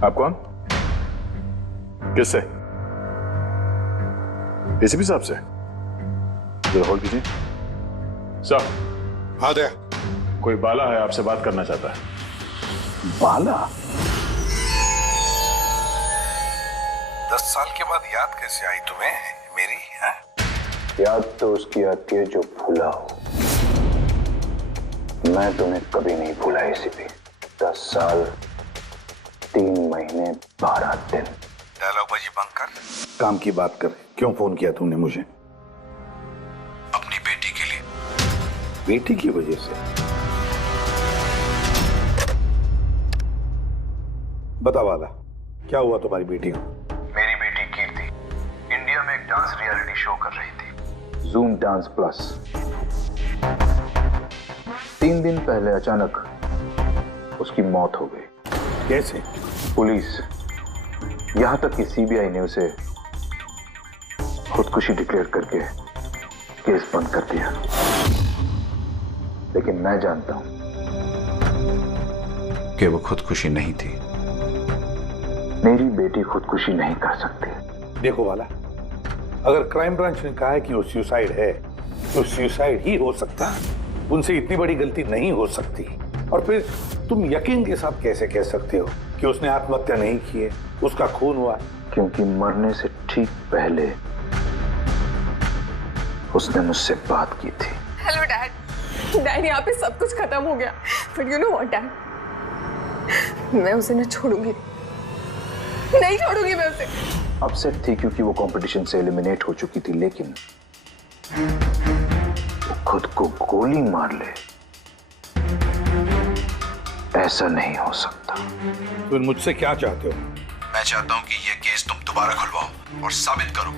आप कौन? किससे? एसीपी साहब से? जरा होल्ड कीजिए। साहब। हाँ दया। कोई बाला है, आपसे बात करना चाहता है। बाला? 10 साल के बाद याद कैसे आई तुम्हें मेरी? है? याद तो उसकी आती है जो भूला हो। मैं तुम्हें कभी नहीं भूला एसीपी। 10 साल 3 महीने 12 दिन। डायलॉग बाजी बंद कर। काम की बात कर। क्यों फोन किया तुमने मुझे? अपनी बेटी के लिए। बेटी की वजह से? बता वाला, क्या हुआ तुम्हारी बेटी को? मेरी बेटी कीर्ति इंडिया में एक डांस रियलिटी शो कर रही थी, जूम डांस प्लस। 3 दिन पहले अचानक उसकी मौत हो गई। कैसे? पुलिस, यहां तक कि सीबीआई ने उसे खुदकुशी डिक्लेयर करके केस बंद कर दिया। लेकिन मैं जानता हूं कि वो खुदकुशी नहीं थी। मेरी बेटी खुदकुशी नहीं कर सकती। देखो वाला, अगर क्राइम ब्रांच ने कहा है कि वो सुसाइड है तो सुसाइड ही हो सकता है। उनसे इतनी बड़ी गलती नहीं हो सकती। और फिर तुम यकीन के साथ कैसे कह सकते हो कि उसने आत्महत्या नहीं की है, उसका खून हुआ? क्योंकि मरने से ठीक पहले उसने मुझसे बात की थी। Hello dad. डैड, यहाँ पे सब कुछ खत्म हो गया। But you know what dad, मैं उसे न छोड़ूंगी, नहीं छोड़ूंगी मैं उसे। अपसेट थी क्योंकि वो कंपटीशन से एलिमिनेट हो चुकी थी, लेकिन वो खुद को गोली मार ले, ऐसा नहीं हो सकता। तुम मुझसे क्या चाहते हो? मैं चाहता हूं कि ये केस तुम दोबारा खुलवाओ और साबित करो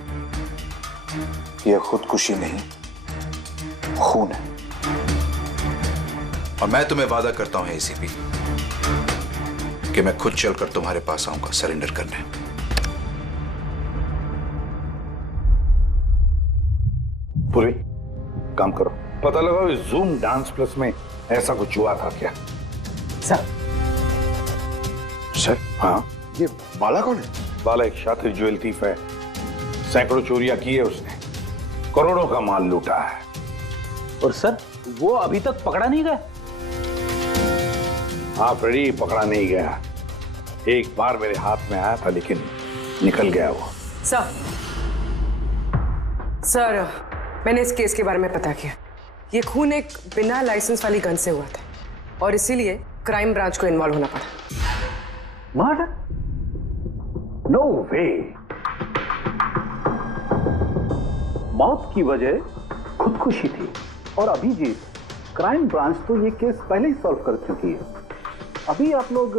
यह खुदकुशी नहीं, खून है। और मैं तुम्हें वादा करता हूं एसीपी कि मैं खुद चलकर तुम्हारे पास आऊंगा सरेंडर करने। पूरी काम करो, पता लगाओ इस जूम डांस प्लस में ऐसा कुछ हुआ था क्या? सर। सर? हाँ। ये बाला कौन है? बाला एक शातिर ज्वेल थीफ है। सैकड़ों चोरियां की है उसने, करोड़ों का माल लूटा है। और सर, वो अभी तक पकड़ा नहीं गया? हाँ फ्रेडी, पकड़ा नहीं गया। एक बार मेरे हाथ में आया था लेकिन निकल गया वो। सर, मैंने इस केस के बारे में पता किया। ये खून एक बिना लाइसेंस वाली गन से हुआ था और इसीलिए क्राइम ब्रांच को इन्वॉल्व होना पड़ा। मर्डर? नो वे। मौत की वजह खुदकुशी थी। और अभिजीत, क्राइम ब्रांच तो ये केस पहले ही सॉल्व कर चुकी है। अभी आप लोग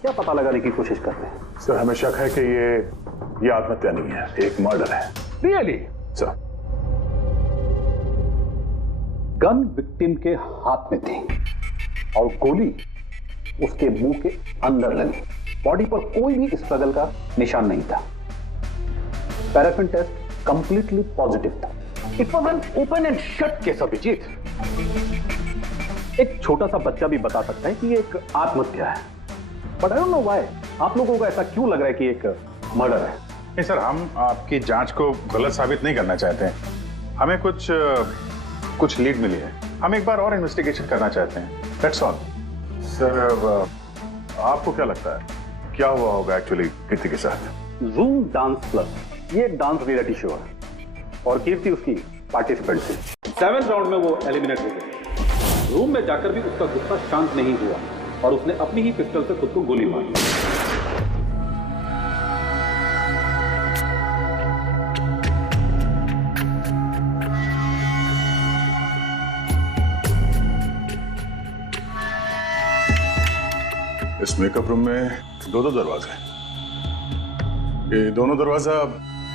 क्या पता लगाने की कोशिश कर रहे हैं? सर, हमें शक है कि ये आत्महत्या नहीं है, एक मर्डर है। रियली? सर, गन विक्टिम के हाथ में थी और गोली उसके मुंह के अंदर लगी। बॉडी पर कोई भी स्ट्रगल का निशान नहीं था। पैराफिन टेस्ट कंप्लीटली पॉजिटिव था। It was an open and shut case Abhijit. एक छोटा सा बच्चा भी बता सकता है कि ये एक आत्महत्या है। But I don't know why आप लोगों को ऐसा क्यों लग रहा है कि एक मर्डर है? नहीं सर, हम आपकी जांच को गलत साबित नहीं करना चाहते हैं। हमें कुछ लीड मिली है, हम एक बार और इन्वेस्टिगेशन करना चाहते हैं, दैट्स ऑल। सर, आपको क्या लगता है क्या हुआ होगा एक्चुअली कीर्ति के साथ? जूम डांस प्लस ये एक डांस रियलिटी शो है और कीर्ति उसकी पार्टिसिपेंट थी। 7th राउंड में वो एलिमिनेट हो गई। रूम में जाकर भी उसका गुस्सा शांत नहीं हुआ और उसने अपनी ही पिस्टल से खुद को गोली मारी। इस मेकअप रूम में 2 दरवाजे हैं। ये दोनों दरवाजा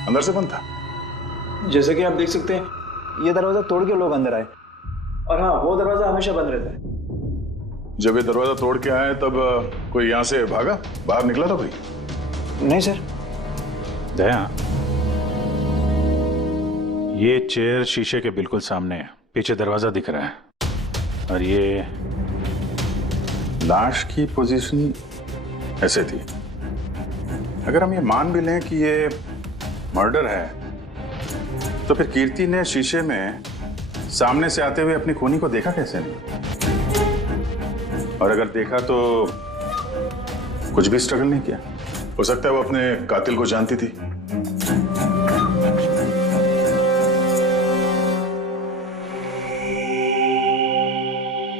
अंदर से बंद था। जैसे कि आप देख सकते हैं, ये दरवाजा तोड़ के लोग अंदर आए और हाँ, वो दरवाजा हमेशा बंद रहता है। जब ये दरवाजा तोड़ के आए तब कोई यहाँ से भागा, बाहर निकला था कोई? नहीं सर। दया, ये चेयर शीशे के बिल्कुल सामने है, पीछे दरवाजा दिख रहा है। और ये लाश की पोजीशन ऐसे थी, अगर हम ये मान भी लें कि ये मर्डर है, तो फिर कीर्ति ने शीशे में सामने से आते हुए अपनी खूनी को देखा कैसे नहीं? और अगर देखा तो कुछ भी स्ट्रगल नहीं किया? हो सकता है वो अपने कातिल को जानती थी।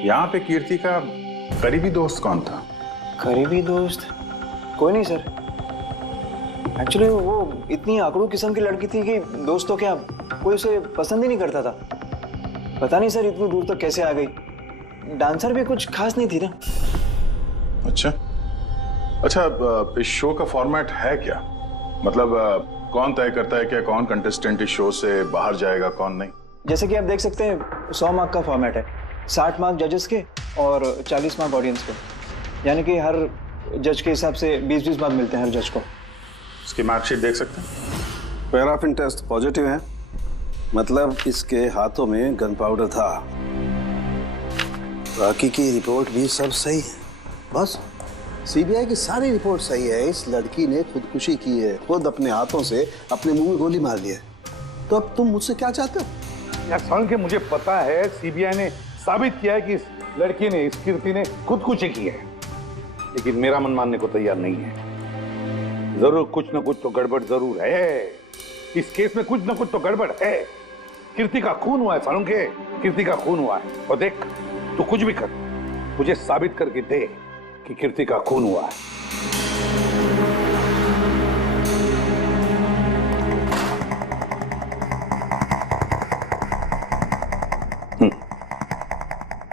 यहां पे कीर्ति का करीबी दोस्त कौन था? करीबी दोस्त कोई नहीं सर। एक्चुअली वो इतनी आकड़ू किस्म की लड़की थी कि दोस्त तो क्या, कोई उसे पसंद ही नहीं करता था। पता नहीं सर इतनी दूर तक कैसे आ गई। डांसर भी कुछ खास नहीं थी ना। अच्छा, इस शो का फॉर्मेट है क्या? मतलब कौन तय करता है कि कौन कंटेस्टेंट इस शो से बाहर जाएगा, कौन नहीं? जैसे कि आप देख सकते हैं 100 मार्क का फॉर्मेट है। 60 मार्क जजेस के और 40 मार्क ऑडियंस के, यानी कि हर जज के हिसाब से 20-20 मार्क मिलते हैं हर जज को। इसकी मार्कशीट देख सकते हैं? पैराफिन टेस्ट पॉजिटिव है, मतलब इसके हाथों में गन पाउडर था। बाकी की रिपोर्ट भी सब सही है। बस सीबीआई की सारी रिपोर्ट सही है। इस लड़की ने खुदकुशी की है, खुद अपने हाथों से अपने मुंह में गोली मार ली है। तो अब तुम मुझसे क्या चाहते हो? यार साउंड के मुझे पता है सीबीआई ने साबित किया है कि इस लड़की ने, इस कीर्ति ने खुदकुशी की है, लेकिन मेरा मन मानने को तैयार नहीं है। जरूर कुछ ना कुछ तो गड़बड़ जरूर है। इस केस में कुछ ना कुछ तो गड़बड़ है। कीर्ति का खून हुआ है साउंड के, कीर्ति का खून हुआ है। और देख, तू कुछ भी कर, मुझे साबित करके दे कि कीर्ति का खून हुआ है।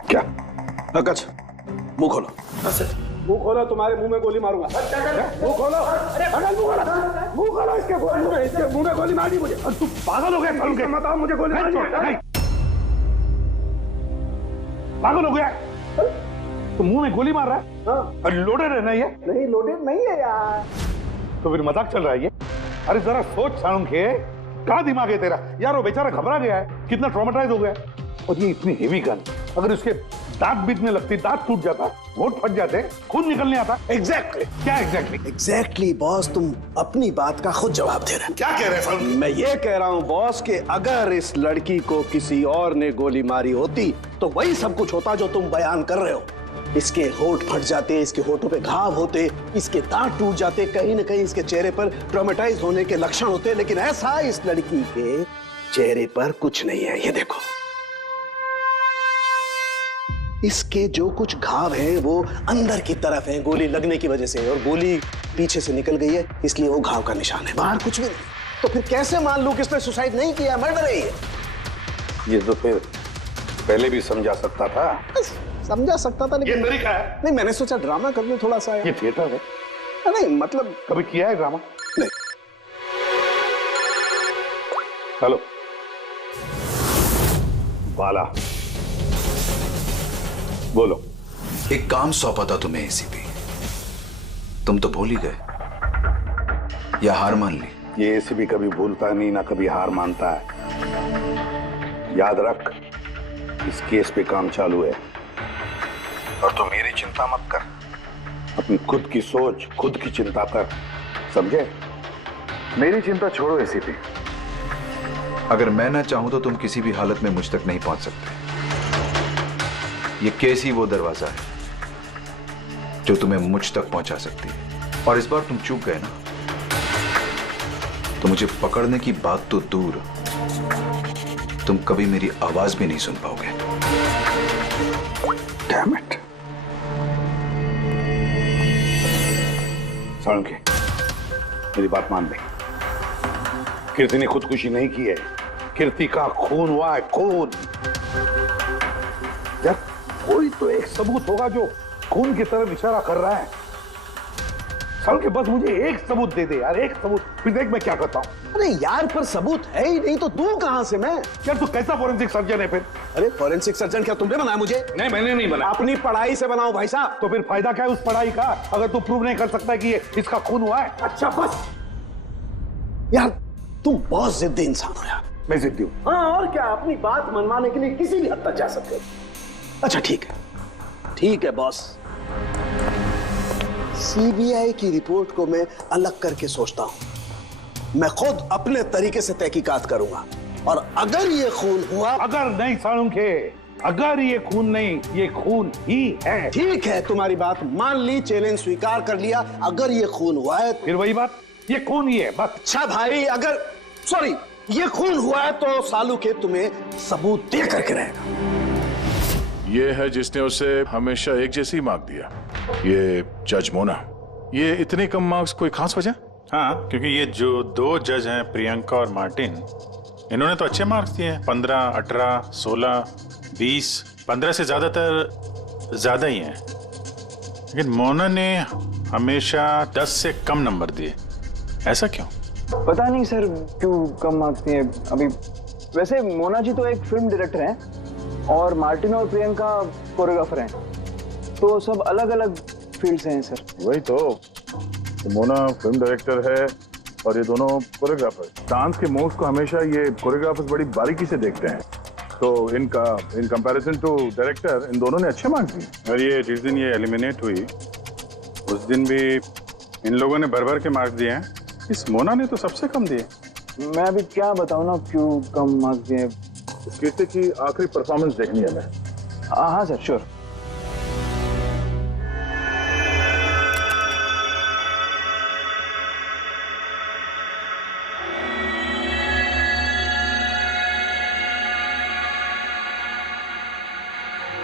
क्या? अकच, मुंह खोलो। मुंह खोलो, तुम्हारे मुंह में गोली मारूंगा। मुंह खोलो, मुंह खोलो, इसके मुंह में गोली मारी मुझे। तू पागल हो गया? बताओ मुझे गोली मारी। पागल हो गया? तो मुंह में गोली मार रहा है? और लोडेड है ना ये? नहीं, लोडेड नहीं है यार। तो फिर मजाक चल रहा है ये? अरे जरा सोच साउंड के, कहाँ दिमाग है तेरा? यार वो बेचारा घबरा गया है, कितना ट्रॉमेटाइज हो गया है। और ये इतनी हेवी गन, अगर उसके दांत बीतने लगती, दांत टूट जाता, होंठ फट जाते, खून निकलने आता। एग्जैक्टली। क्या एग्जैक्टली? एग्जैक्टली बॉस, तुम अपनी बात का खुद जवाब दे रहे हो। क्या कह रहे हैं? मैं ये कह रहा हूँ बॉस कि अगर इस लड़की को किसी और ने गोली मारी होती तो वही सब कुछ होता जो तुम बयान कर रहे हो। इसके होंठ फट जाते, इसके होठों पे घाव होते, इसके दांत टूट जाते, कहीं न कहीं इसके चेहरे पर ट्रॉमेटाइज होने के लक्षण होते, लेकिन ऐसा इस लड़की के चेहरे पर कुछ नहीं है। ये देखो, इसके जो कुछ घाव हैं वो अंदर की तरफ हैं गोली लगने की वजह से, और गोली पीछे से निकल गई है, इसलिए वो घाव का निशान है, बाहर कुछ भी नहीं। तो फिर कैसे मान लूं कि इसने सुसाइड नहीं किया, मर्डर है ये? ये तो फिर पहले भी समझा सकता था। समझा सकता था, लेकिन ये तरीका है। नहीं, मैंने सोचा ड्रामा कर लूं थोड़ा सा। ये थिएटर है। नहीं मतलब कभी किया है ड्रामा? नहीं। हेलो बाला, बोलो। एक काम सौंपा था तुम्हें एसीपी, तुम तो भूल ही गए या हार मान ली? ये एसीपी कभी भूलता नहीं, ना कभी हार मानता है। याद रख, इस केस पे काम चालू है, और तो मेरी चिंता मत कर, अपनी खुद की सोच, खुद की चिंता कर, समझे? मेरी चिंता छोड़ो एसीपी। अगर मैं ना चाहूं तो तुम किसी भी हालत में मुझ तक नहीं पहुंच सकते। ये केस ही वो दरवाजा है जो तुम्हें मुझ तक पहुंचा सकती है, और इस बार तुम चूक गए ना, तो मुझे पकड़ने की बात तो दूर, तुम कभी मेरी आवाज भी नहीं सुन पाओगे। Damn it. साउंड के, मेरी बात मान ले। कीर्ति ने खुदकुशी नहीं की है, कीर्ति का खून हुआ है, खून। यार कोई तो एक सबूत होगा जो खून की तरफ इशारा कर रहा है। साउंड के, बस मुझे एक सबूत दे दे यार, एक सबूत, फिर देख मैं क्या करता हूँ। अरे यार, पर सबूत है ही नहीं तो दूं कहां से मैं? यार तू कैसा फोरेंसिक सर्जन है फिर? अरे फोरेंसिक सर्जन क्या तुमने बनाया मुझे? नहीं, मैंने नहीं बनाया। अपनी पढ़ाई से बनाओ भाई साहब। तो फिर फायदा क्या है उस पढ़ाई का, अगर तू प्रूव नहीं कर सकता कि ये इसका खून हुआ है? अच्छा बस यार, तुम बहुत जिद्दी इंसान हो यार। मैं जिद्दी हूँ? हाँ, और क्या, अपनी बात मनवाने के लिए किसी भी हद तक जा सकते हो। अच्छा ठीक है, ठीक है बॉस, सीबीआई की रिपोर्ट को मैं अलग करके सोचता हूं। मैं खुद अपने तरीके से तहकीकात करूंगा और अगर ये खून हुआ। अगर नहीं सालुंखे, अगर ये खून नहीं, ये खून ही है। ठीक है, तुम्हारी बात मान ली, चैलेंज स्वीकार कर लिया। अगर ये खून हुआ है फिर वही बात, ये खून ही है बस। अच्छा भाई, अगर सॉरी ये खून हुआ है तो सालू के तुम्हें सबूत दे करके रहेगा। ये है जिसने उसे हमेशा एक जैसी मार्क दिया, ये जज मोना। ये इतने कम मार्क्स कोई खास वजह? हाँ, क्योंकि ये जो दो जज हैं, प्रियंका और मार्टिन, इन्होंने तो अच्छे मार्क्स दिए हैं। 15, 18, 16, 20, 15 से ज्यादातर ज्यादा ही हैं। लेकिन मोना ने हमेशा 10 से कम नंबर दिए। ऐसा क्यों? पता नहीं सर क्यों कम मार्क्स दिए अभी। वैसे मोना जी तो एक फिल्म डायरेक्टर हैं और मार्टिन और प्रियंका कोरियोग्राफर हैं, तो सब अलग अलग फील्ड से हैं सर। वही तो मोना फिल्म डायरेक्टर है और ये दोनों कोरियोग्राफर। डांस के मूव्स को हमेशा ये कोरियोग्राफर्स बड़ी बारीकी से देखते हैं, तो इन कंपैरिजन टू डायरेक्टर इन दोनों ने अच्छे मार्क्स दिए। और ये जिस दिन ये एलिमिनेट हुई उस दिन भी इन लोगों ने भर भर के मार्क्स दिए हैं। इस मोना ने तो सबसे कम दिए। मैं अभी क्या बताऊं ना क्यों कम मार्क्स दिए। इस कीर्ति की आखिरी परफॉर्मेंस देखनी है मैं। हाँ सर, श्योर।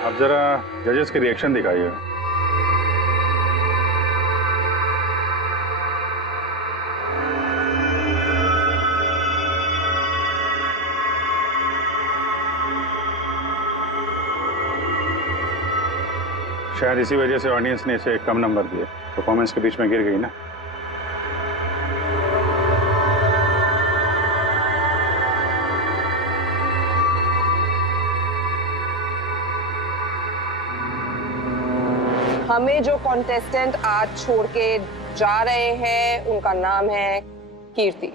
आप जरा जजेस के रिएक्शन दिखाइए। शायद इसी वजह से ऑडियंस ने इसे कम नंबर दिए। परफॉर्मेंस के बीच में गिर गई ना। हमें जो कॉन्टेस्टेंट आज छोड़ के जा रहे हैं उनका नाम है कीर्ति।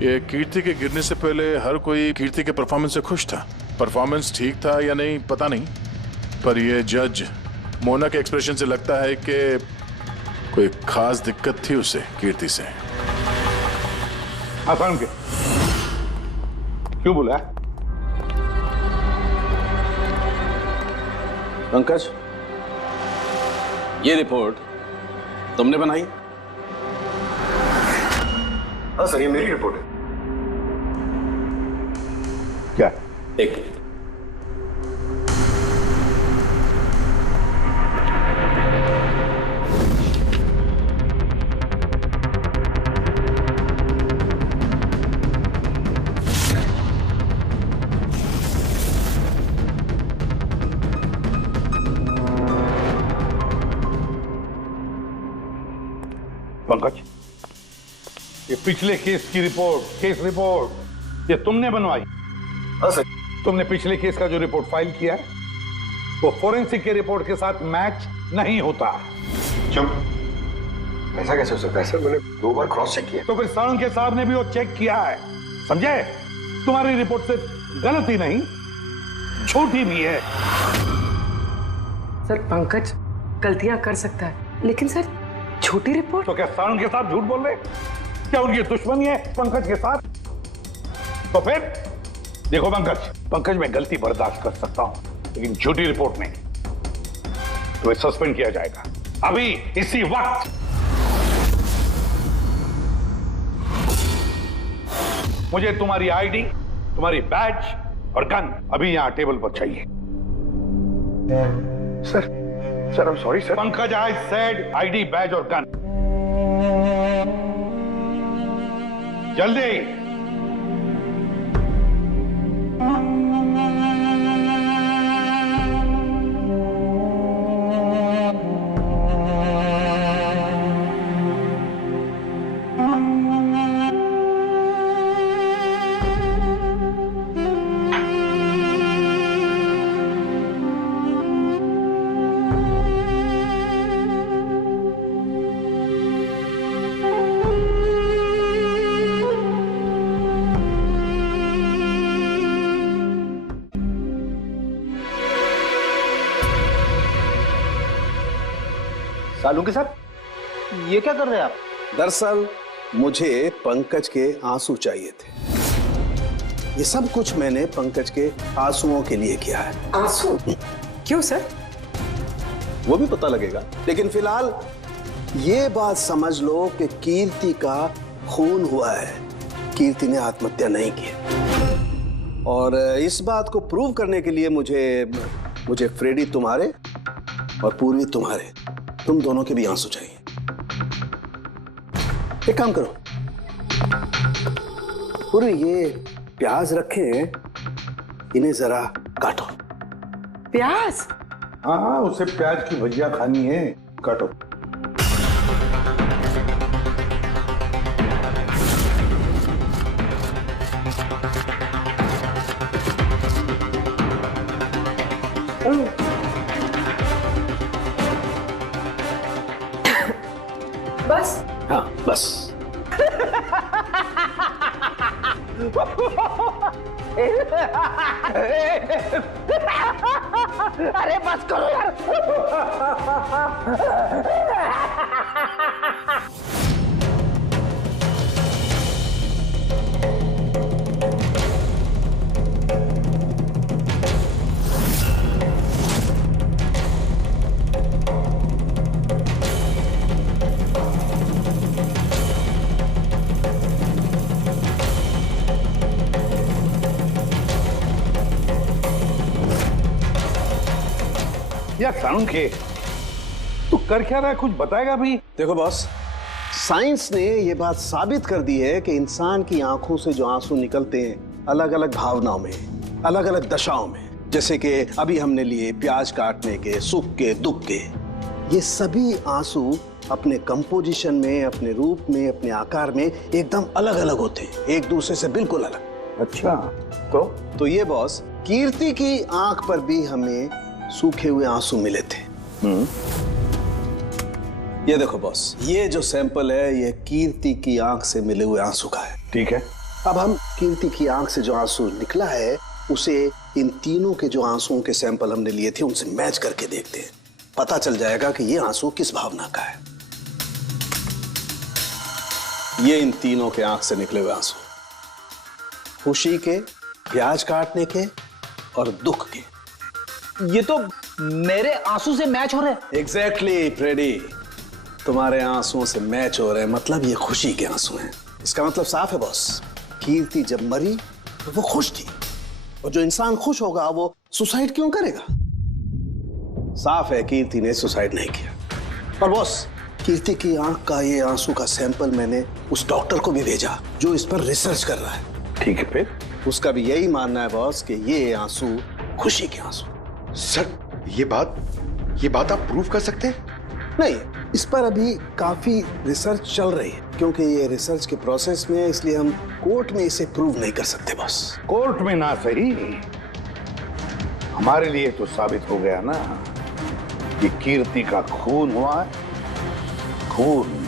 ये कीर्ति के गिरने से पहले हर कोई कीर्ति के परफॉर्मेंस से खुश था। परफॉर्मेंस ठीक था या नहीं पता नहीं, पर ये जज मोना के एक्सप्रेशन से लगता है कि कोई खास दिक्कत थी उसे कीर्ति से। आसान के क्यों बोला? पंकज, ये रिपोर्ट तुमने बनाई? हाँ सर, ये मेरी रिपोर्ट है। क्या? एक मिनट। पंकज, ये पिछले केस की रिपोर्ट, केस रिपोर्ट ये तुमने बनवाई? हाँ सर। तुमने पिछले केस का जो रिपोर्ट फाइल किया है वो फोरेंसिक के रिपोर्ट के साथ मैच नहीं होता। क्यों? ऐसा कैसे हो सकता है सर? मैंने 2 बार क्रॉस चेक किया। तो फिर सालुंखे साहब ने भी वो चेक किया है, समझे? तुम्हारी रिपोर्ट से गलती नहीं, छोटी भी है। सर पंकज गलतियां कर सकता है, लेकिन सर छोटी रिपोर्ट। तो क्या सालुंखे साहब झूठ बोल रहे? क्या उनकी दुश्मनी है पंकज के साथ? तो फिर देखो पंकज मैं गलती बर्दाश्त कर सकता हूं, लेकिन झूठी रिपोर्ट नहीं। तो सस्पेंड किया जाएगा अभी इसी वक्त। मुझे तुम्हारी आईडी, तुम्हारी बैज और गन अभी यहां टेबल पर चाहिए। Sir I am sorry sir. Pankaj, I said ID, badge और गन। जल्दी। सालुंके साहब, ये क्या कर रहे हैं आप? दरअसल मुझे पंकज के आंसू चाहिए थे। ये सब कुछ मैंने पंकज के आंसुओं के लिए किया है। आंसू? क्यों सर? वो भी पता लगेगा, लेकिन फिलहाल ये बात समझ लो कि कीर्ति का खून हुआ है। कीर्ति ने आत्महत्या नहीं की। और इस बात को प्रूव करने के लिए मुझे फ्रेडी तुम्हारे और पूर्वी तुम्हारे, तुम दोनों के भी आंसू चाहिए। एक काम करो, पूर्वी ये प्याज रखे हैं, इन्हें जरा काटो। प्याज? हाँ, उसे प्याज की भजिया खानी है, काटो। बस? हाँ बस। अरे बस करो यार। यार सालुंके, तू कर क्या रहा है, कुछ बताएगा भी? देखो बॉस, साइंस ने ये बात साबित कर दी है कि इंसान की आंखों से जो आंसू निकलते हैं अलग अलग भावनाओं में, अलग अलग दशाओं में, जैसे कि अभी हमने लिए प्याज काटने के, सुख के, दुख के, ये सभी आंसू अपने कंपोजिशन में, अपने रूप में, अपने आकार में एकदम अलग अलग होते हैं, एक दूसरे से बिल्कुल अलग। अच्छा, तो ये बॉस, कीर्ति की आंख पर भी हमें सूखे हुए आंसू मिले थे। ये देखो बॉस, ये जो सैंपल है ये कीर्ति की आंख से मिले हुए आंसू का है। ठीक है। अब हम कीर्ति की आंख से जो आंसू निकला है उसे इन तीनों के जो आंसुओं के सैंपल हमने लिए थे उनसे मैच करके देखते हैं, पता चल जाएगा कि ये आंसू किस भावना का है। ये इन तीनों के आंख से निकले हुए आंसू, खुशी के, प्याज काटने के और दुख के। ये तो मेरे आंसू से मैच हो रहे हैं। एग्जैक्टली फ्रेडी, तुम्हारे आंसुओं से मैच हो रहे हैं, मतलब ये खुशी के आंसू हैं। इसका मतलब साफ है बॉस, कीर्ति जब मरी तो वो खुश थी, और जो इंसान खुश होगा वो सुसाइड क्यों करेगा? साफ है कीर्ति ने सुसाइड नहीं किया। और बॉस, कीर्ति की आंख का ये आंसू का सैंपल मैंने उस डॉक्टर को भी भेजा जो इस पर रिसर्च कर रहा है। ठीक है, फिर उसका भी यही मानना है बॉस कि ये आंसू खुशी के आंसू। सर, ये बात आप प्रूव कर सकते हैं? नहीं, इस पर अभी काफी रिसर्च चल रही है, क्योंकि ये रिसर्च के प्रोसेस में है, इसलिए हम कोर्ट में इसे प्रूव नहीं कर सकते बॉस। कोर्ट में ना सही, हमारे लिए तो साबित हो गया ना कि कीर्ति का खून हुआ है। खून।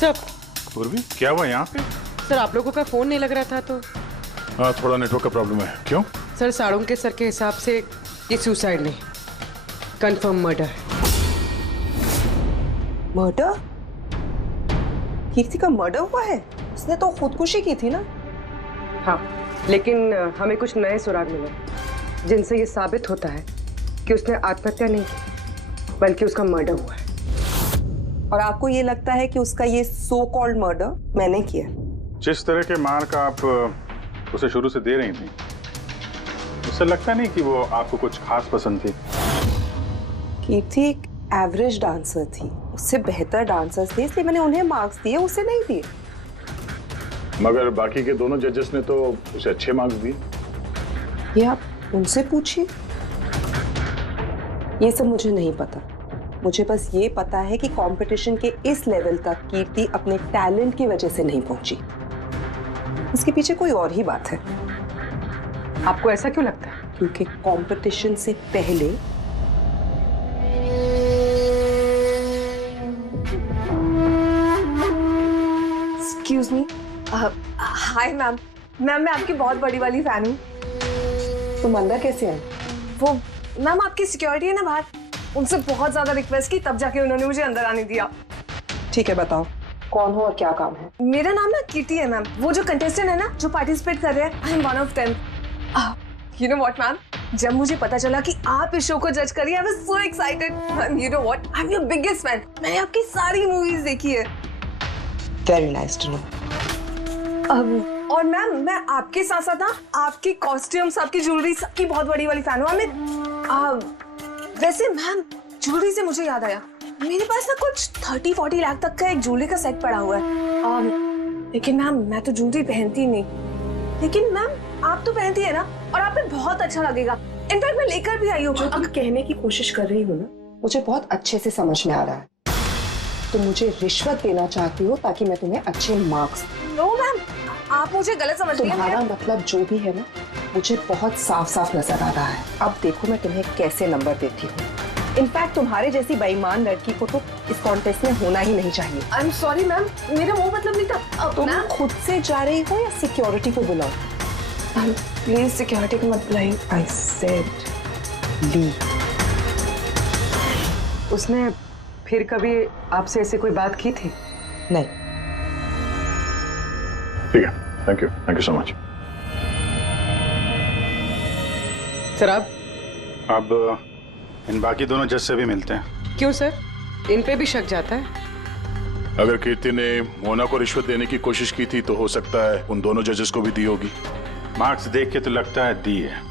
सर, पूर्वी, क्या हुआ यहाँ पे? सर आप लोगों का फोन नहीं लग रहा था तो? हाँ, थोड़ा नेटवर्क का प्रॉब्लम है। क्यों? सर, सालुंके सर के हिसाब से ये सुसाइड नहीं, कंफर्म मर्डर है। मर्डर? कीर्ति का मर्डर हुआ है? उसने तो खुदकुशी की थी ना? हाँ, लेकिन हमें कुछ नए सुराग मिले जिनसे ये साबित होता है कि उसने आत्महत्या नहीं की, बल्कि उसका मर्डर हुआ है। और आपको ये लगता है कि उसका ये सो कॉल्ड मर्डर मैंने किया? जिस तरह के मार का आप उसे शुरू से दे रही थी, उससे लगता नहीं कि वो आपको कुछ खास पसंद थी। कीर्ति एक एवरेज डांसर थी, उससे बेहतर डांसर्स थे, इसलिए मैंने उन्हें मार्क्स दिए, उसे नहीं दिए। मगर बाकी के दोनों जजेस ने तो उसे अच्छे मार्क्स दिए। ये आप उनसे पूछिए, ये सब मुझे नहीं पता। मुझे बस ये पता है कि कंपटीशन के इस लेवल तक कीर्ति अपने टैलेंट की वजह से नहीं पहुंची, इसके पीछे कोई और ही बात है। आपको ऐसा क्यों लगता है? क्योंकि कंपटीशन से पहले excuse me. Hi ma'am. Ma'am मैं आपकी बहुत बड़ी वाली फैन हूँ। तुम अंदर कैसे आए? वो मैम आपकी सिक्योरिटी है ना बाहर, उनसे बहुत ज्यादा रिक्वेस्ट की तब जाके उन्होंने मुझे अंदर आने दिया। ठीक है, बताओ कौन हो और क्या काम है? मेरा नाम ना कीर्ति है मैम। वो जो कंटेस्टेंट है ना जो पार्टिसिपेट कर रहे हैं, I am one of them. You know what ma'am, जब मुझे पता चला कि आप इस शो को जज करिए, I was so excited. Ma'am you know what, I am your biggest fan. मैंने आपकी सारी मूवीज देखी है। Very nice to know. और मैम मैं आपके साथ साथ ना आपकी कॉस्ट्यूम्स, आपकी ज्वेलरी, सबकी बहुत बड़ी वाली फैन हूँ। वैसे मैम ज्वेलरी से मुझे याद आया, मेरे पास ना कुछ 30-40 लाख तक का एक ज्वेलरी का सेट पड़ा हुआ है। लेकिन मैम मैं तो ज्वेलरी पहनती नहीं। लेकिन मैम आप तो पहनती है ना, और आप पे बहुत अच्छा लगेगा। इनफैक्ट मैं लेकर भी आई हूँ। जो तुम कहने की कोशिश कर रही हो ना, मुझे बहुत अच्छे से समझ में आ रहा है। तुम मुझे रिश्वत देना चाहती हो ताकि मैं तुम्हें अच्छे मार्क्स। नो मैम, आप मुझे गलत समझ रही हैं। तुम्हारा मतलब जो भी है ना, मुझे बहुत साफ साफ नजर आ रहा है। अब देखो मैं तुम्हें कैसे नंबर देती हूँ। इनफैक्ट तुम्हारे जैसी बेईमान लड़की को तो इस कॉन्टेस्ट में होना ही नहीं चाहिए। आई एम सॉरी मैम, मेरा वो मतलब नहीं था। तुम खुद से जा रही हो या सिक्योरिटी को बुलाओ? प्लीज सिक्योरिटी को मत बुलाइए। आई सेड ली। उसने फिर कभी आपसे ऐसे कोई बात की थी? नहीं। ठीक है, thank you so much. Sir आप अब इन बाकी दोनों जज से भी मिलते हैं। क्यों सर, इन पे भी शक जाता है? अगर कीर्ति ने मोना को रिश्वत देने की कोशिश की थी तो हो सकता है उन दोनों जजेस को भी दी होगी। मार्क्स देख के तो लगता है दी है,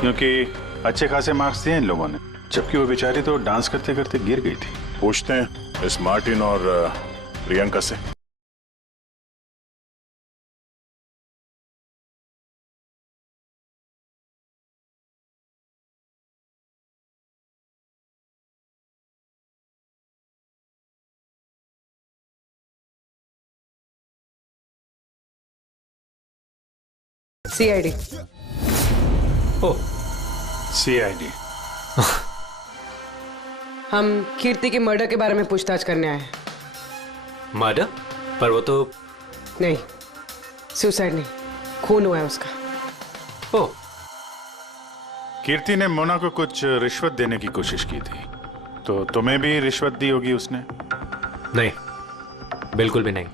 क्योंकि अच्छे खासे मार्क्स दिए इन लोगों ने, जबकि वो बेचारी तो डांस करते करते गिर गई थी। पूछते हैं इस मार्टिन और प्रियंका से। CID। ओह, CID। हम कीर्ति के मर्डर के बारे में पूछताछ करने आए हैं। मर्डर? पर वो तो नहीं, सुसाइड नहीं, खून हुआ है उसका। ओह, कीर्ति ने मोना को कुछ रिश्वत देने की कोशिश की थी, तो तुम्हें भी रिश्वत दी होगी उसने? नहीं, बिल्कुल भी नहीं।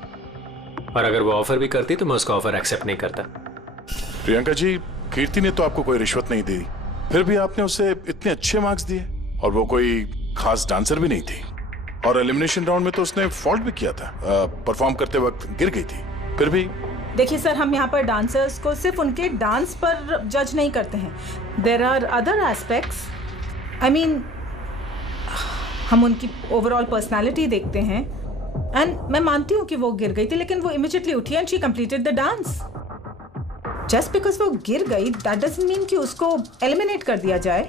और अगर वो ऑफर भी करती तो मैं उसका ऑफर एक्सेप्ट नहीं करता। प्रियंका जी, कीर्ति ने तो आपको कोई रिश्वत नहीं दी, फिर भी आपने उसे इतने अच्छे मार्क्स दिए, और वो कोई खास डांसर भी नहीं थी, और एलिमिनेशन राउंड में तो उसने फॉल्ट भी किया था, परफॉर्म करते वक्त गिर गई थी, फिर भी। देखिए सर, हम यहाँ पर डांसर्स को सिर्फ उनके डांस पर जज नहीं करते हैं। There are other aspects. I mean, हम उनकी ओवरऑल पर्सनालिटी देखते हैं। एंड मैं मानती हूँ कि वो गिर गई थी, लेकिन वो इमीडिएटली उठी and she completed the dance. Just because वो गिर गई दैट डजंट मीन कि उसको एलिमिनेट कर दिया जाए।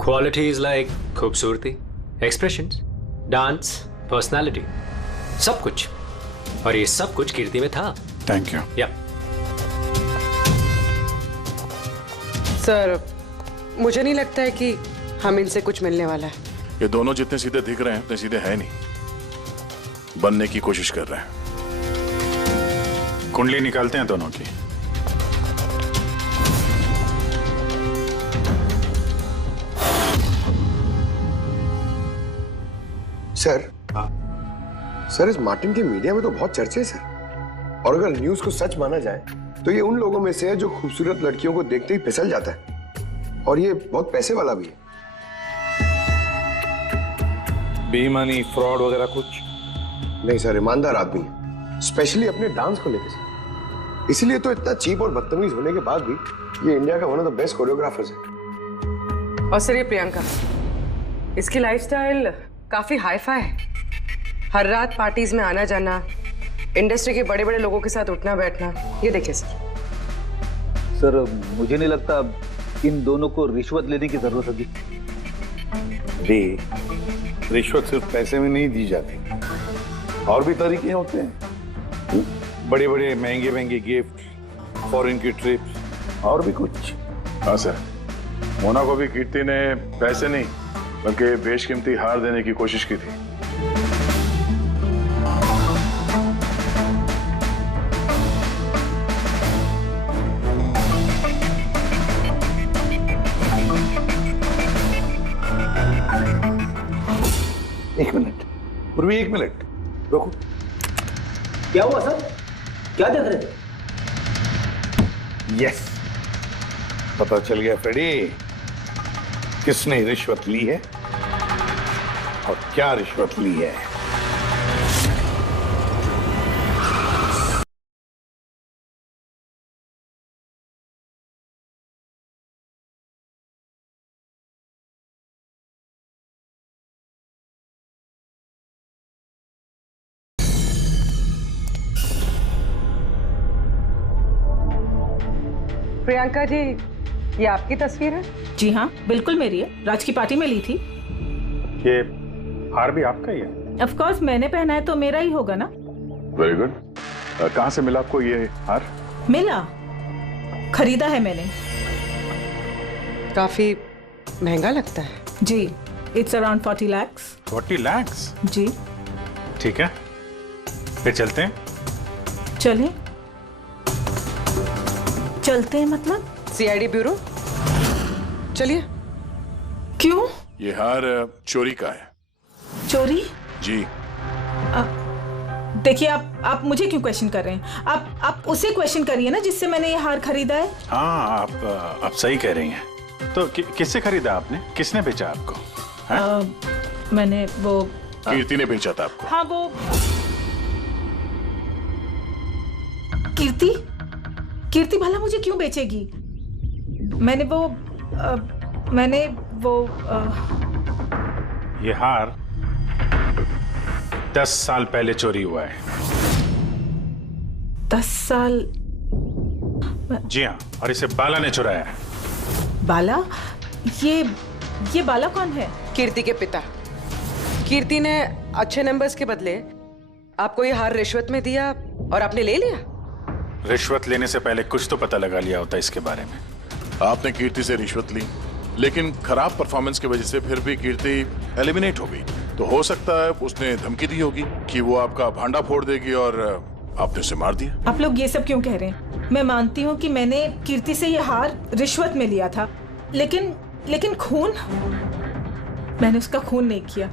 क्वालिटीज लाइक खूबसूरती, एक्सप्रेशंस, डांस, पर्सनालिटी, सब कुछ, और ये सब कुछ कीर्ति में था। Thank you. या सर, मुझे नहीं लगता है कि हम इनसे कुछ मिलने वाला है। ये दोनों जितने सीधे दिख रहे हैं उतने सीधे हैं नहीं, बनने की कोशिश कर रहे हैं। कुंडली निकालते हैं दोनों की। सर इस मार्टिन के मीडिया में तो बहुत चर्चे हैं सर, और अगर न्यूज को सच माना जाए तो ये उन लोगों में से है जो खूबसूरत लड़कियों को देखते ही फिसल जाता है, और ये बहुत पैसे वाला भी है। बेईमानी, फ्रॉड वगैरह कुछ नहीं सर, ईमानदार आदमी है, स्पेशली अपने डांस को लेकर सर। इसीलिए तो इतना चीप और बदतमीज होने के बाद भी ये इंडिया का one of the best choreographers है। और सर ये प्रियंका, इसकी लाइफस्टाइल काफी हाई-फाई है। हर रात पार्टीज में आना जाना, इंडस्ट्री के बड़े बड़े लोगों के साथ उठना बैठना। ये देखिए सर, मुझे नहीं लगता इन दोनों को रिश्वत लेने की जरूरत होगी। रिश्वत सिर्फ पैसे में नहीं दी जाती, और भी तरीके होते हैं। बड़े बड़े महंगे महंगे गिफ्ट, फॉरेन की ट्रिप्स, और भी कुछ। हाँ सर, मोना को भी कीर्ति ने पैसे नहीं बल्कि बेशकीमती हार देने की कोशिश की थी। एक मिनट पूर्वी, एक मिनट रोको। क्या हुआ सर? क्या देख रहे थे? यस, पता चल गया फ्रेडी किसने रिश्वत ली है और क्या रिश्वत ली है। प्रियंका जी, ये आपकी तस्वीर है? जी हाँ, बिल्कुल मेरी है। राज की पार्टी में ली थी। ये हार भी आपका ही है? ऑफ कोर्स, मैंने पहना है तो मेरा ही होगा ना। Very good. कहाँ से मिला आपको ये हार? मिला, खरीदा है मैंने। काफी महंगा लगता है। जी, इट्स अराउंड 40 lakhs। 40 lakhs? जी। ठीक है, फिर चलते हैं। चलें? चलते हैं मतलब? CID bureau. चलिए। क्यों? ये हार चोरी का है। चोरी? जी। देखिए, आप मुझे क्यों क्वेश्चन कर रहे हैं? आप उसे क्वेश्चन करिए ना जिससे मैंने ये हार खरीदा है। हाँ, आप सही कह रही हैं। तो किससे खरीदा आपने? किसने बेचा आपको? मैंने वो कीर्ति ने बेचा था आपको। हाँ, वो कीर्ति भला मुझे क्यों बेचेगी? मैंने वो ये हार 10 साल पहले चोरी हुआ है। 10 साल? जी हाँ, और इसे बाला ने चुराया है। बाला? ये बाला कौन है? कीर्ति के पिता। कीर्ति ने अच्छे नंबर्स के बदले आपको ये हार रिश्वत में दिया और आपने ले लिया। रिश्वत लेने से पहले कुछ तो पता लगा लिया होता इसके बारे में। आपने कीर्ति से रिश्वत ली, लेकिन खराब परफॉर्मेंस की वजह से फिर भी कीर्ति एलिमिनेट हो गई। तो हो सकता है उसने धमकी दी होगी कि वो आपका भांडा फोड़ देगी और आपने उसे मार दिया। आप लोग ये सब क्यों कह रहे हैं? मैं मानती हूँ कि मैंने कीर्ति से ये हार रिश्वत में लिया था, लेकिन खून? मैंने उसका खून नहीं किया।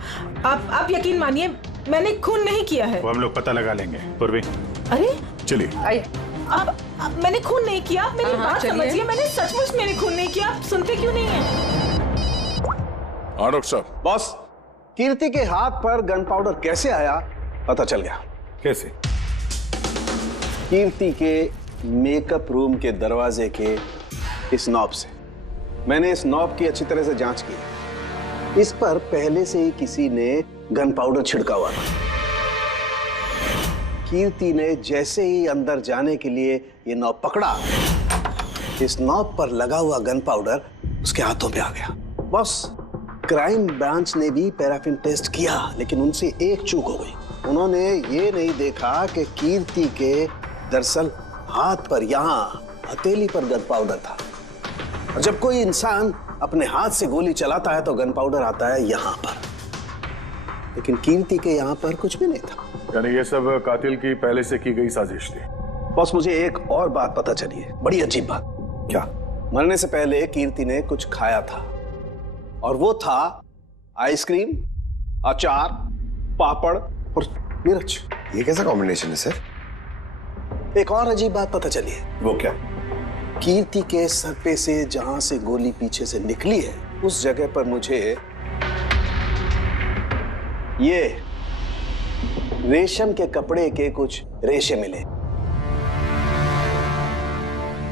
आप यकीन मानिए, मैंने खून नहीं किया है। वो हम लोग पता लगा लेंगे। पूर्वी, अरे चलिए। आइए। अब मैंने खून नहीं किया। आप मेरी बात समझिए, मैंने सचमुच मैंने खून नहीं किया। आप सुनते क्यों नहीं हैं? हाँ डॉक्टर साहब। बॉस, कीर्ति के हाथ पर गन पाउडर कैसे आया पता चल गया। कैसे? कीर्ति के मेकअप रूम के दरवाजे के इस नॉब से। मैंने इस नॉब की अच्छी तरह से जांच की। इस पर पहले से ही किसी ने गन पाउडर छिड़का हुआ था। कीर्ति ने जैसे ही अंदर जाने के लिए ये नॉब पकड़ा, इस नॉब पर लगा हुआ गन पाउडर उसके हाथों पे आ गया। बॉस, क्राइम ब्रांच ने भी पैराफिन टेस्ट किया, लेकिन उनसे एक चूक हो गई। उन्होंने ये नहीं देखा कि कीर्ति के दरअसल हाथ पर, यहाँ हथेली पर गन पाउडर था। और जब कोई इंसान अपने हाथ से गोली चलाता है तो गन पाउडर आता है यहाँ पर, लेकिन कीर्ति के यहाँ पर कुछ भी नहीं था। यानी ये सब कातिल की पहले से की गई साजिश थी। बॉस, मुझे एक और बात पता चली है, बड़ी अजीब बात। क्या? मरने से पहले कीर्ति ने कुछ खाया था, और वो था आइसक्रीम, अचार, पापड़ और मिर्च। ये कैसा कॉम्बिनेशन है सर? एक और अजीब बात पता चली है। वो क्या? कीर्ति के सर पे से जहां से गोली पीछे से निकली है, उस जगह पर मुझे ये रेशम के कपड़े के कुछ रेशे मिले,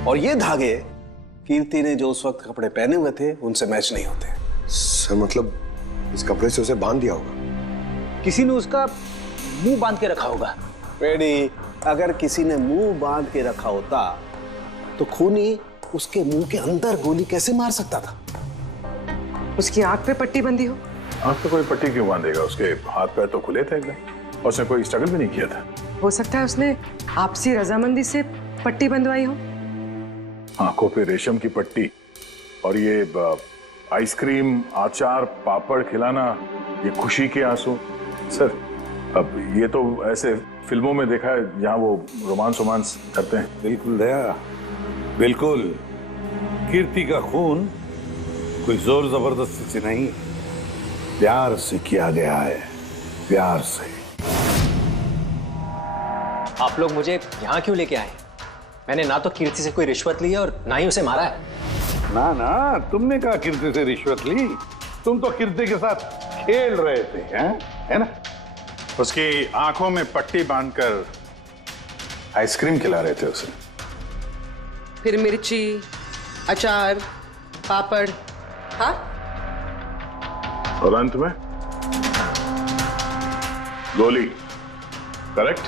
और ये धागे कीर्ति ने जो उस वक्त कपड़े पहने हुए थे उनसे मैच नहीं होते। सर मतलब इस कपड़े से उसे बांध दिया होगा। किसी ने उसका मुंह बांध के रखा होगा। पेड़ी, अगर किसी ने मुंह बांध के रखा होता तो खूनी उसके मुंह के अंदर गोली कैसे मार सकता था? उसकी आंख पे पट्टी बंधी हो। आंख पे कोई पट्टी क्यों बांधेगा? उसके हाथ पैर तो खुले थे एकदम, और उसने कोई स्ट्रगल भी नहीं किया था। हो सकता है उसने आपसी रजामंदी से पट्टी बंधवाई हो। आंखों पे रेशम की पट्टी और ये आइसक्रीम, आचार, पापड़ खिलाना, ये खुशी के आंसू। सर, अब ये तो ऐसे फिल्मों में देखा है जहां वो रोमांस करते हैं। बिल्कुल दया, बिल्कुल। कीर्ति का खून कोई जोर जबरदस्ती से नहीं, प्यार से किया गया है, प्यार से। आप लोग मुझे यहाँ क्यों लेके आए? मैंने ना तो कीर्ति से कोई रिश्वत ली है और ना ही उसे मारा है। ना ना, तुमने कहा कीर्ति से रिश्वत ली? तुम तो कीर्ति के साथ खेल रहे थे, हैं? है ना? उसकी आंखों में पट्टी बांधकर आइसक्रीम खिला रहे थे उसे। फिर मिर्ची, अचार, पापड़, हाँ? और अंत में गोली। करेक्ट?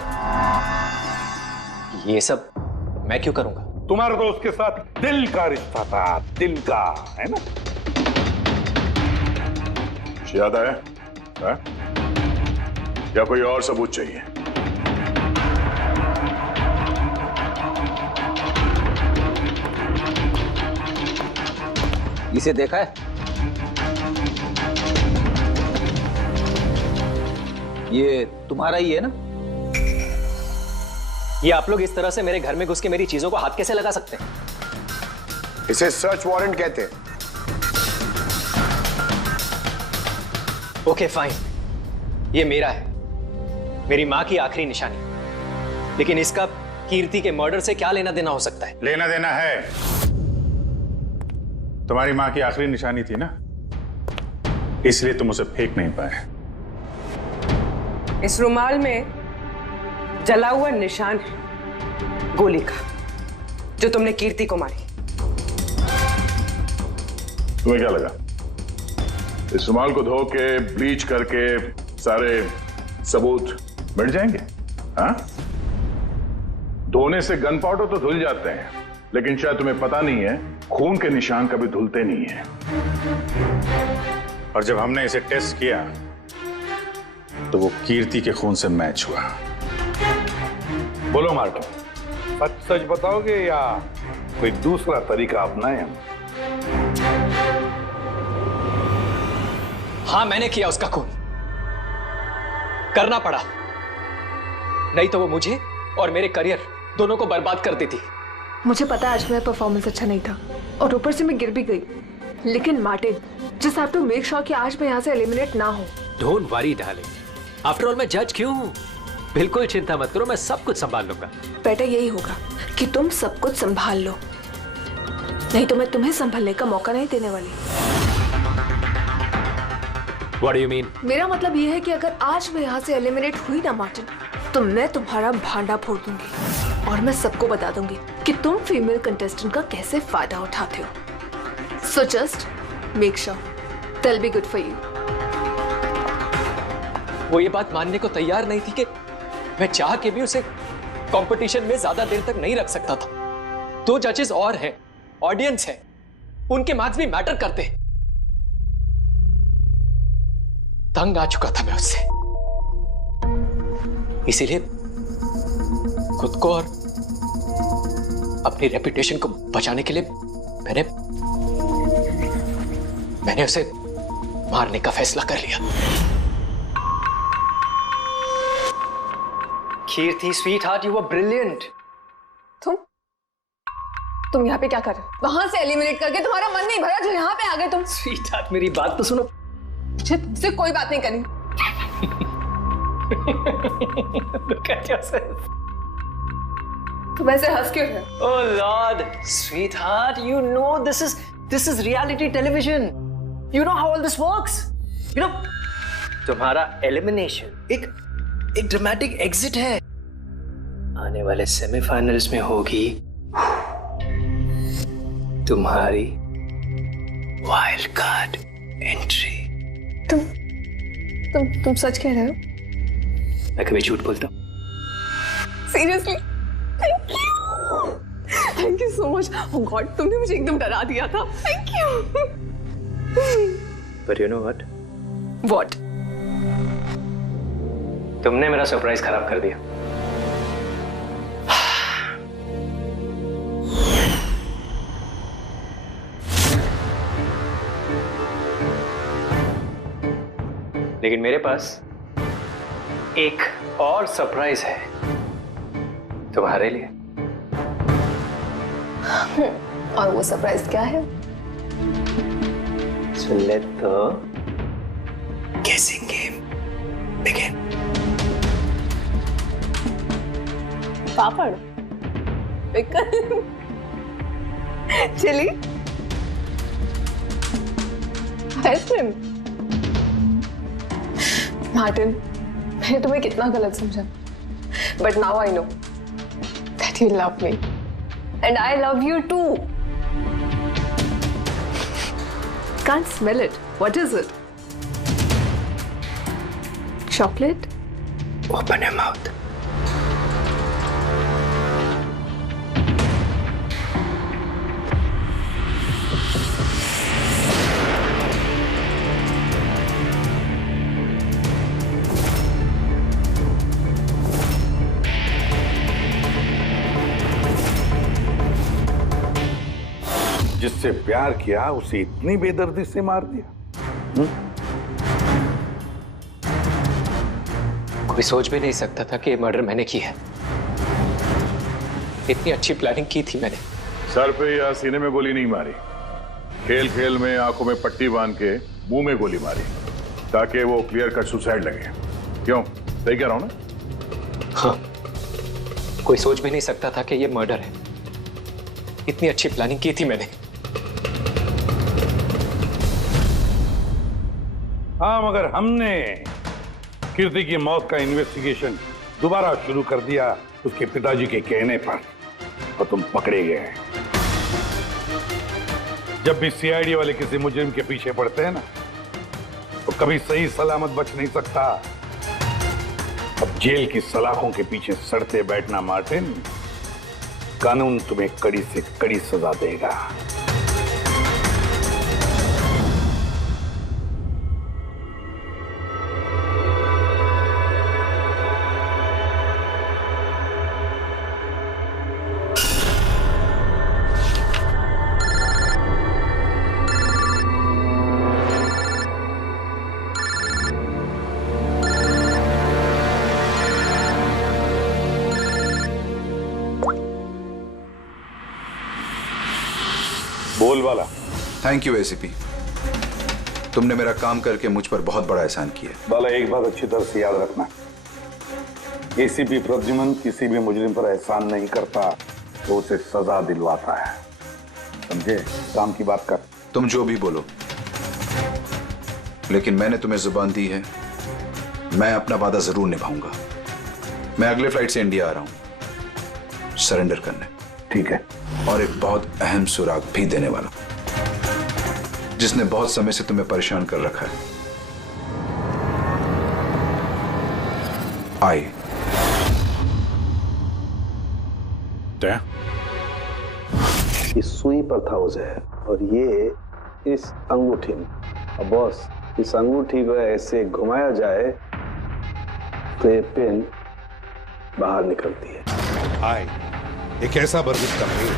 ये सब मैं क्यों करूंगा? तुम्हारा तो उसके साथ दिल का रिश्ता था, दिल का, है ना? याद आया? है? या कोई और सबूत चाहिए? इसे देखा है? ये तुम्हारा ही है ना? ये आप लोग इस तरह से मेरे घर में घुस के मेरी चीजों को हाथ कैसे लगा सकते हैं? इसे सर्च वारंट कहते हैं। ओके फाइन, ये मेरा है, मेरी मां की आखिरी निशानी। लेकिन इसका कीर्ति के मर्डर से क्या लेना देना हो सकता है? लेना देना है। तुम्हारी मां की आखिरी निशानी थी ना, इसलिए तुम उसे फेंक नहीं पाए। इस रुमाल में जला हुआ निशान है गोली का, जो तुमने कीर्ति को मारी। तुम्हें क्या लगा इस रुमाल को धो के ब्लीच करके सारे सबूत मिट जाएंगे? हाँ? धोने से गन पाउडर तो धुल जाते हैं, लेकिन शायद तुम्हें पता नहीं है खून के निशान कभी धुलते नहीं है। और जब हमने इसे टेस्ट किया तो वो कीर्ति के खून से मैच हुआ। बोलो मार्टिन, सच सच बताओगे या कोई दूसरा तरीका अपनाएं हम? हाँ, मैंने किया उसका खून, करना पड़ा, नहीं तो वो मुझे और मेरे करियर दोनों को बर्बाद कर देती। मुझे पता है आज मेरा परफॉर्मेंस अच्छा नहीं था और ऊपर से मैं गिर भी गई, लेकिन Martin, just have to make sure कि आज मैं यहाँ से एलिमिनेट ना हो। Don't worry darling, after all मैं जज क्यों हूँ? बिल्कुल चिंता मत करो, मैं सब कुछ संभाल लूंगा। बेटा यही होगा कि तुम सब कुछ संभाल लो, नहीं तो मैं तुम्हें संभालने का मौका नहीं देने वाली। What do you mean? मेरा मतलब ये है कि अगर आज मैं यहाँ से एलिमिनेट हुई ना मार्टिन, तो मैं तुम्हारा भांडा फोड़ दूंगी और मैं सबको बता दूंगी कि तुम फीमेल कंटेस्टेंट का कैसे फायदा उठाते हो। So just make sure that will be good for you. वो ये बात मानने को तैयार नहीं थी कि मैं चाह के भी उसे कंपटीशन में ज्यादा देर तक नहीं रख सकता था। 2 जजेस और हैं, ऑडियंस है, उनके मार्क्स भी मैटर करते हैं। तंग आ चुका था मैं उससे, इसीलिए खुद को और अपनी रेपुटेशन को बचाने के लिए मैंने उसे मारने का फैसला कर लिया। कीर्ति स्वीटहार्ट, यू वर ब्रिलियंट। तुम यहाँ पे क्या कर रहे हो? वहां से एलिमिनेट करके तुम्हारा मन नहीं भरा जो यहाँ पे आ गए तुम? स्वीटहार्ट, मेरी बात तो सुनो। मुझे तुमसे कोई बात नहीं करनी। Look at yourself. तुम ऐसे हंस क्यों रहे हो? Oh Lord, sweetheart, you know this is reality television. You know how all this works. You know, तुम्हारा एलिमिनेशन एक ड्रामेटिक एग्जिट है। आने वाले सेमीफाइनल्स में होगी तुम्हारी वाइल्ड कार्ड एंट्री। तुम सच कह रहे हो? मैं कभी झूठ बोलता हूँ? Seriously? Thank you so much. Oh God, तुमने मुझे एकदम डरा दिया था। Thank you. But you know what? What? तुमने मेरा सरप्राइज खराब कर दिया। लेकिन मेरे पास एक और सरप्राइज है तुम्हारे लिए। और वो सरप्राइज क्या है? So let the guessing game begin. Papad, pickle, chilli, ice cream. Martin, मैंने तुम्हें कितना गलत समझा, but now I know that you love me and I love you too. Can't smell it. What is it? Chocolate? Open your mouth. जिससे प्यार किया उसे इतनी बेदर्दी से मार दिया। कोई सोच भी नहीं सकता था कि ये मर्डर मैंने किया है। इतनी अच्छी प्लानिंग की थी मैंने। सर पे या सीने में गोली नहीं मारी, खेल खेल में आंखों में पट्टी बांध के मुंह में गोली मारी ताकि वो क्लियर कट सुसाइड लगे। क्यों, सही कह रहा हूं ना? हाँ, कोई सोच भी नहीं सकता था कि ये मर्डर है। इतनी अच्छी प्लानिंग की थी मैंने। हाँ, मगर हमने कीर्ति की मौत का इन्वेस्टिगेशन दोबारा शुरू कर दिया उसके पिताजी के कहने पर, और तुम पकड़े गए। जब भी सीआईडी वाले किसी मुजरिम के पीछे पड़ते हैं ना, तो कभी सही सलामत बच नहीं सकता। अब जेल की सलाखों के पीछे सड़ते बैठना मार्टिन, कानून तुम्हें कड़ी से कड़ी सजा देगा। बोल वाला। थैंक यू एसीपी, तुमने मेरा काम करके मुझ पर बहुत बड़ा एहसान किया। बाला, एक बात अच्छी तरह से याद रखना, एसीपी प्रद्युमन किसी भी मुजरिम पर एहसान नहीं करता तो उसे सजा दिलवाता है, समझे? काम की बात कर। तुम जो भी बोलो, लेकिन मैंने तुम्हें जुबान दी है, मैं अपना वादा जरूर निभाऊंगा। मैं अगले फ्लाइट से इंडिया आ रहा हूं सरेंडर करने। ठीक है। और एक बहुत अहम सुराग भी देने वाला, जिसने बहुत समय से तुम्हें परेशान कर रखा है। आई इस सुई पर था उसे, और ये इस अंगूठी में। और बॉस, इस अंगूठी को ऐसे घुमाया जाए तो ये पिन बाहर निकलती है। आई एक ऐसा बरगद का पेड़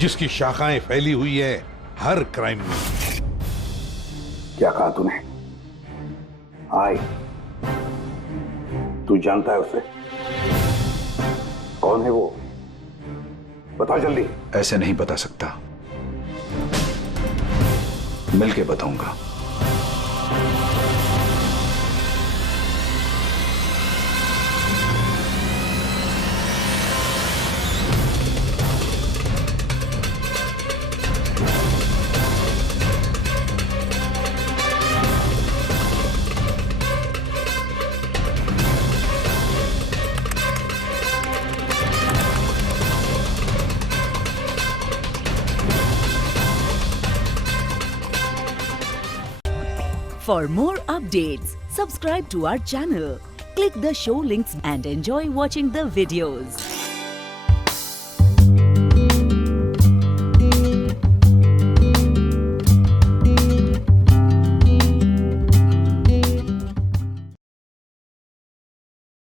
जिसकी शाखाएं फैली हुई है हर क्राइम में। क्या कहा तूने? आई, तू जानता है उसे? कौन है वो? बता जल्दी। ऐसे नहीं बता सकता, मिलके बताऊंगा। For more updates, subscribe to our channel, click the show links and enjoy watching the videos.